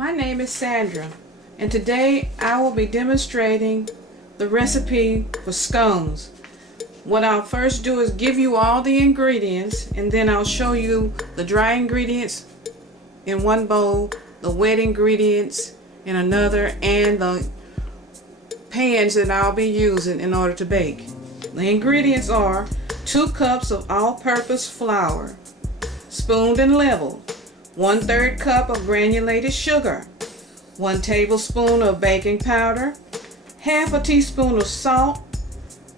My name is Sandra, and today I will be demonstrating the recipe for scones. What I'll first do is give you all the ingredients, and then I'll show you the dry ingredients in one bowl, the wet ingredients in another, and the pans that I'll be using in order to bake. The ingredients are 2 cups of all-purpose flour, spooned and leveled, 1/3 cup of granulated sugar, 1 tablespoon of baking powder, half a teaspoon of salt,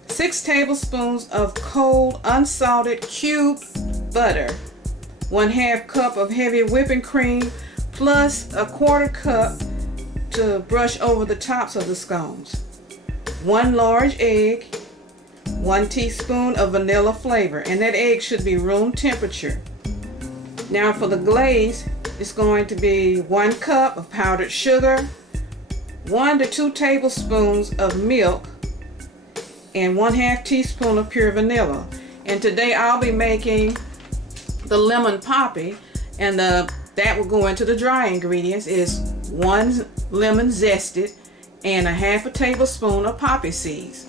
6 tablespoons of cold unsalted cubed butter, 1/2 cup of heavy whipping cream, plus a 1/4 cup to brush over the tops of the scones, 1 large egg, 1 teaspoon of vanilla flavor, and that egg should be room temperature. Now for the glaze, it's going to be 1 cup of powdered sugar, 1 to 2 tablespoons of milk, and 1/2 teaspoon of pure vanilla. And today I'll be making the lemon poppy, and that will go into the dry ingredients. Is 1 lemon zested and 1/2 tablespoon of poppy seeds.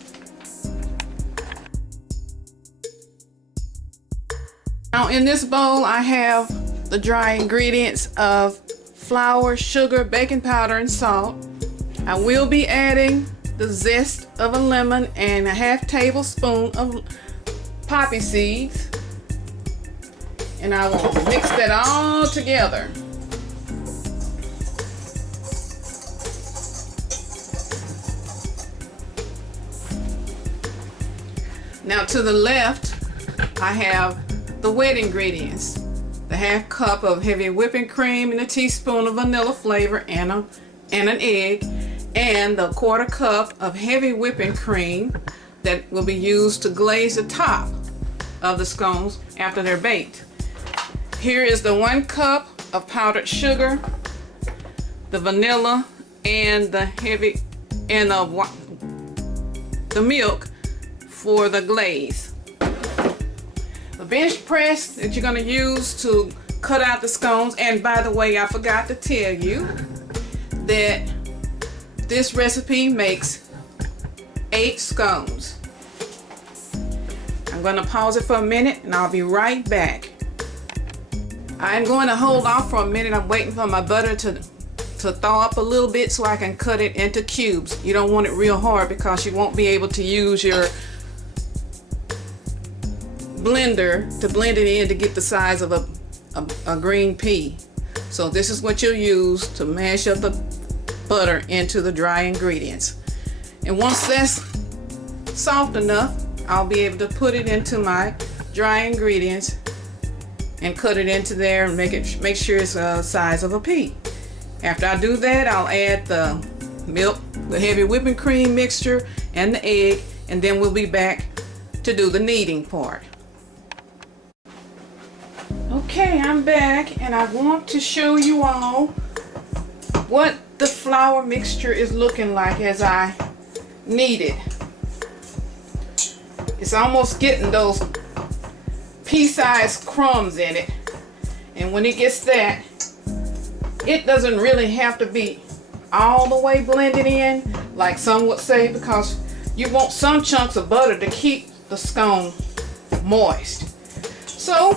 Now in this bowl I have the dry ingredients of flour, sugar, baking powder, and salt. I will be adding the zest of a lemon and 1/2 tablespoon of poppy seeds, and I will mix that all together. Now to the left I have the wet ingredients, the 1/2 cup of heavy whipping cream and a teaspoon of vanilla flavor and an egg, and the 1/4 cup of heavy whipping cream that will be used to glaze the top of the scones after they're baked. Here is the 1 cup of powdered sugar, the vanilla, and the milk for the glaze. The bench press that you're going to use to cut out the scones. And by the way, I forgot to tell you that this recipe makes 8 scones. I'm going to pause it for a minute and I'll be right back. I'm going to hold off for a minute. I'm waiting for my butter to thaw up a little bit so I can cut it into cubes. You don't want it real hard because you won't be able to use your blender to blend it in to get the size of a green pea. So this is what you'll use to mash up the butter into the dry ingredients. And once that's soft enough, I'll be able to put it into my dry ingredients and cut it into there and make sure it's the size of a pea. After I do that, I'll add the milk, the heavy whipping cream mixture, and the egg, and then we'll be back to do the kneading part. Okay, I'm back, and I want to show you all what the flour mixture is looking like as I knead it. It's almost getting those pea-sized crumbs in it, and when it gets that, it doesn't really have to be all the way blended in like some would say, because you want some chunks of butter to keep the scone moist. So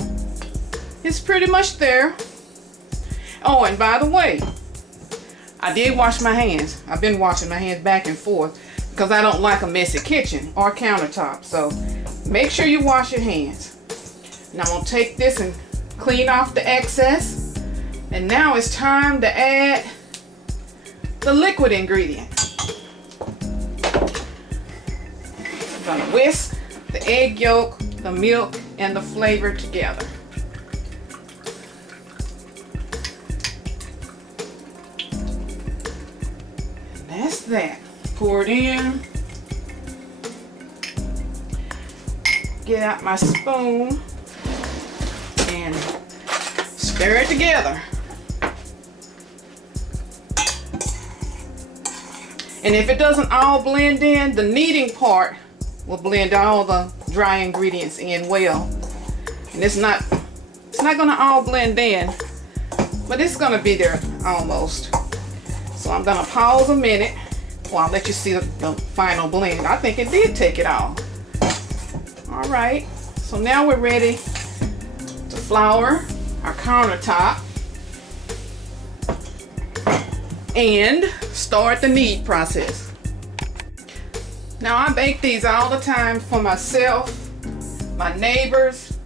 it's pretty much there. Oh, and by the way, I did wash my hands. I've been washing my hands back and forth because I don't like a messy kitchen or countertop. So make sure you wash your hands. Now I'm going to take this and clean off the excess. And now it's time to add the liquid ingredient. I'm going to whisk the egg yolk, the milk, and the flavor together. That's that. Pour it in. Get out my spoon and stir it together. And if it doesn't all blend in, the kneading part will blend all the dry ingredients in well. And it's not gonna all blend in, but it's gonna be there almost. So I'm gonna pause a minute while I'll let you see the final blend. I think it did take it all. All right, so now we're ready to flour our countertop and start the knead process. Now I bake these all the time for myself, my neighbors,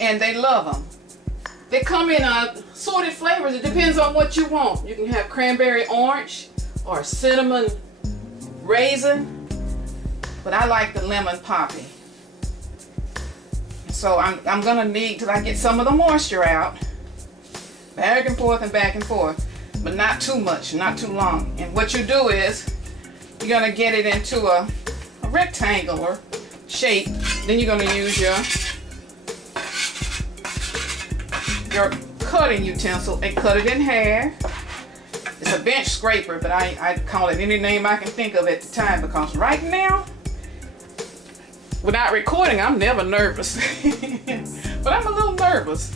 and they love them. They come in assorted flavors. It depends on what you want. You can have cranberry orange or cinnamon raisin, but I like the lemon poppy. So I'm gonna knead till I get some of the moisture out. Back and forth and back and forth, but not too much, not too long. And what you do is, you're gonna get it into a rectangular shape. Then you're gonna use your cutting utensil and cut it in half. It's a bench scraper, but I call it any name I can think of at the time, because right now, without recording, I'm never nervous. But I'm a little nervous.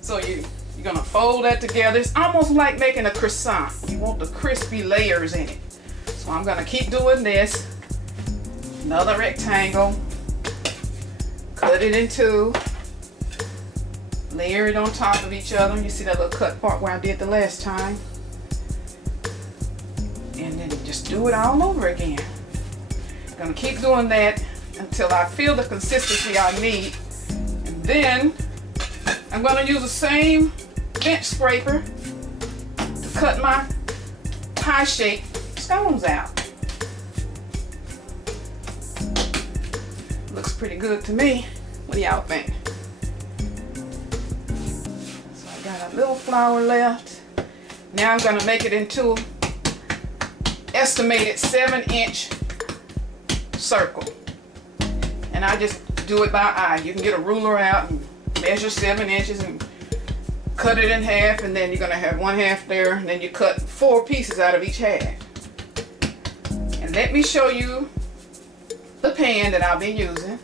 So you're gonna fold that together. It's almost like making a croissant. You want the crispy layers in it. So I'm gonna keep doing this. Another rectangle. Cut it in two. Layer it on top of each other. You see that little cut part where I did the last time. And then just do it all over again. I'm gonna keep doing that until I feel the consistency I need. And then I'm gonna use the same bench scraper to cut my pie-shaped scones out. Looks pretty good to me. What do y'all think? So I got a little flour left. Now I'm gonna make it into estimated 7-inch circle. And I just do it by eye. You can get a ruler out and measure 7 inches and cut it in half, and then you're gonna have one half there, and then you cut 4 pieces out of each half. And let me show you the pan that I'll be using.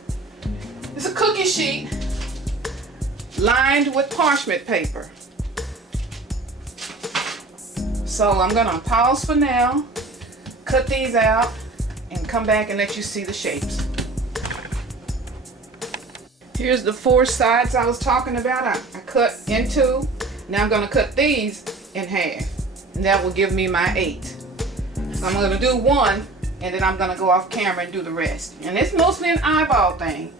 It's a cookie sheet lined with parchment paper. So I'm gonna pause for now, cut these out, and come back and let you see the shapes. Here's the 4 sides I was talking about. I cut in 2. Now I'm gonna cut these in half, and that will give me my 8. So I'm gonna do 1, and then I'm gonna go off camera and do the rest. And it's mostly an eyeball thing.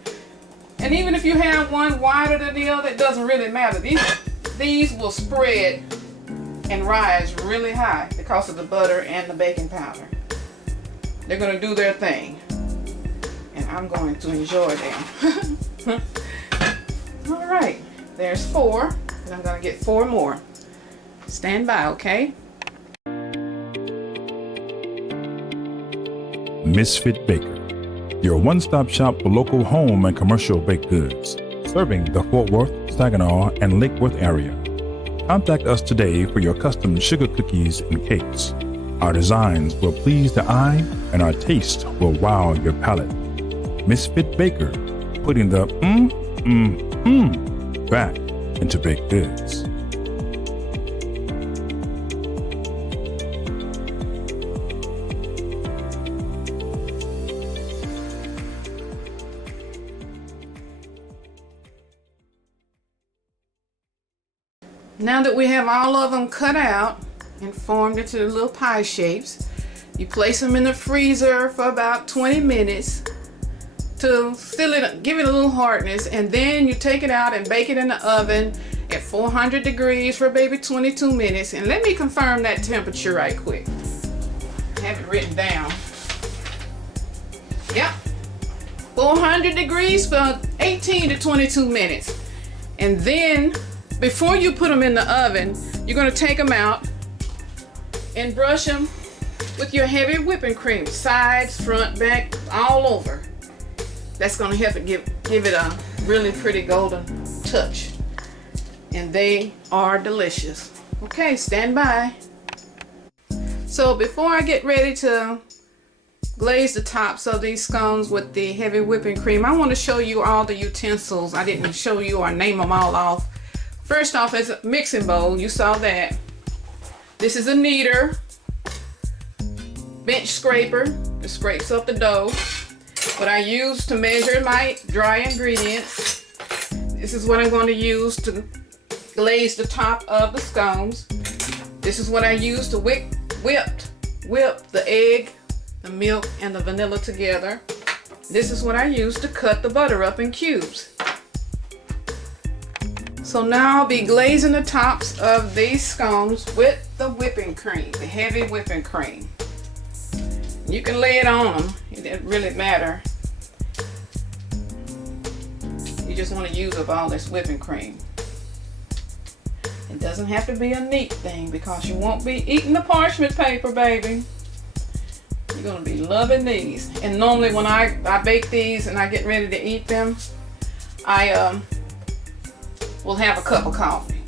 And even if you have one wider than the other, it doesn't really matter. These will spread and rise really high because of the butter and the baking powder. They're gonna do their thing, and I'm going to enjoy them. All right, there's 4, and I'm gonna get 4 more. Stand by, okay? Misfit Baker, your one-stop shop for local home and commercial baked goods, serving the Fort Worth, Saginaw, and Lake Worth area. Contact us today for your custom sugar cookies and cakes. Our designs will please the eye, and our taste will wow your palate. Misfit Baker, putting the back into baked goods. Now that we have all of them cut out and formed into the little pie shapes, you place them in the freezer for about 20 minutes to seal it, give it a little hardness, and then you take it out and bake it in the oven at 400 degrees for maybe 22 minutes. And let me confirm that temperature right quick. I have it written down. Yep, 400 degrees for 18 to 22 minutes. And then before you put them in the oven, you're gonna take them out and brush them with your heavy whipping cream, sides, front, back, all over. That's gonna help it give it a really pretty golden touch. And they are delicious. Okay, stand by. So before I get ready to glaze the tops of these scones with the heavy whipping cream, I want to show you all the utensils. I didn't show you or name them all off. First off is a mixing bowl. You saw that. This is a kneader. bench scraper that scrapes up the dough. What I use to measure my dry ingredients. This is what I'm going to use to glaze the top of the scones. This is what I use to whip the egg, the milk, and the vanilla together. This is what I use to cut the butter up in cubes. So now I'll be glazing the tops of these scones with the whipping cream, the heavy whipping cream. You can lay it on them, it doesn't really matter. You just want to use up all this whipping cream. It doesn't have to be a neat thing because you won't be eating the parchment paper, baby. You're going to be loving these. And normally when I bake these and I get ready to eat them, I will have a cup of coffee.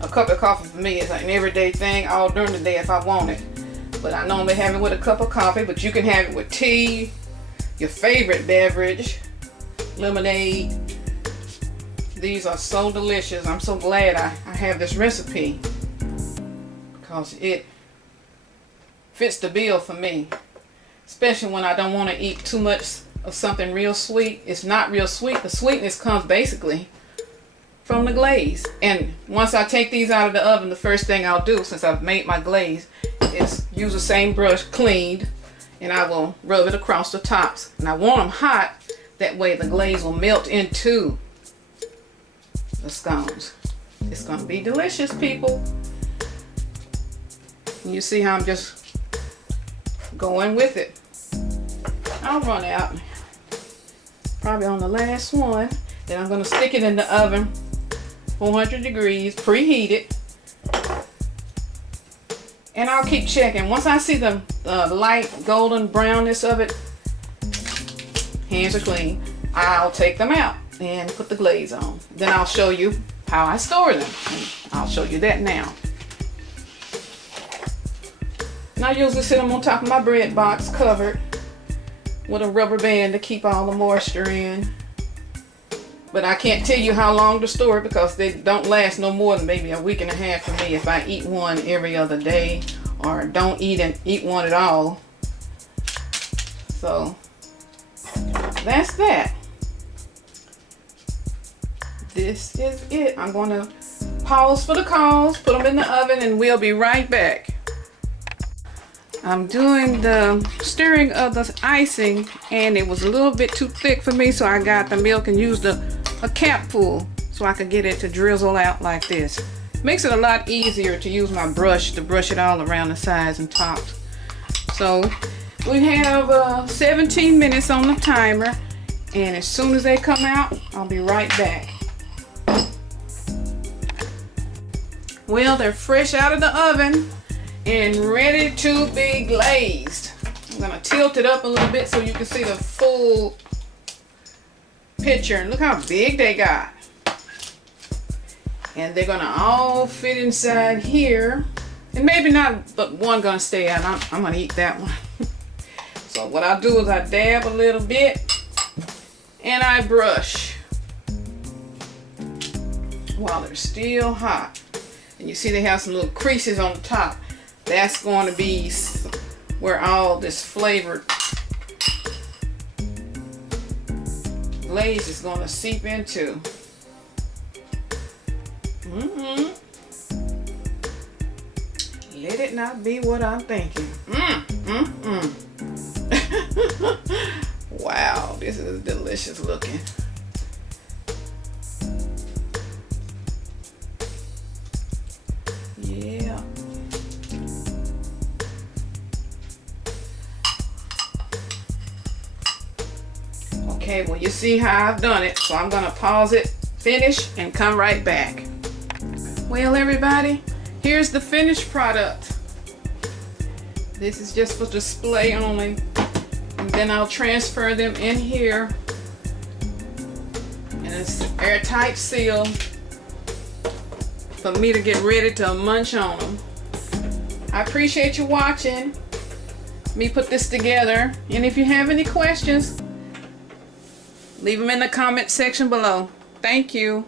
A cup of coffee for me is like an everyday thing all during the day if I want it. But I normally have it with a cup of coffee, but you can have it with tea, your favorite beverage, lemonade. These are so delicious. I'm so glad I have this recipe because it fits the bill for me. Especially when I don't want to eat too much of something real sweet. It's not real sweet. The sweetness comes basically from the glaze. And once I take these out of the oven, the first thing I'll do, since I've made my glaze, is use the same brush cleaned, and I will rub it across the tops. And I want them hot, that way the glaze will melt into the scones. It's going to be delicious, people. And you see how I'm just going with it. I'll run out probably on the last one. Then I'm going to stick it in the oven, 400 degrees, preheated. And I'll keep checking. Once I see the light golden brownness of it, hands are clean, I'll take them out and put the glaze on. Then I'll show you how I store them. I'll show you that now. And I usually sit them on top of my bread box covered with a rubber band to keep all the moisture in. But I can't tell you how long to store it because they don't last no more than maybe a week and a half for me if I eat one every other day or don't eat one at all. So that's that. This is it. I'm going to pause for the calls, put them in the oven, and we'll be right back. I'm doing the stirring of the icing, and it was a little bit too thick for me, so I got the milk and used a cap full so I could get it to drizzle out like this. Makes it a lot easier to use my brush to brush it all around the sides and tops. So we have 17 minutes on the timer, and as soon as they come out, I'll be right back. Well, they're fresh out of the oven and ready to be glazed. I'm gonna tilt it up a little bit so you can see the full picture. And look how big they got. And they're gonna all fit inside here. And maybe not, but one gonna stay out. I'm gonna eat that one. So what I do is I dab a little bit and I brush while they're still hot. And you see they have some little creases on the top. That's going to be where all this flavored glaze is going to seep into. Let it not be what I'm thinking. Wow, this is delicious looking. Yeah. Okay, well you see how I've done it, so I'm gonna pause it, finish, and come right back. Well everybody, here's the finished product. This is just for display only, and then I'll transfer them in here, and it's airtight seal for me to get ready to munch on them. I appreciate you watching me put this together, and if you have any questions, leave them in the comment section below. Thank you.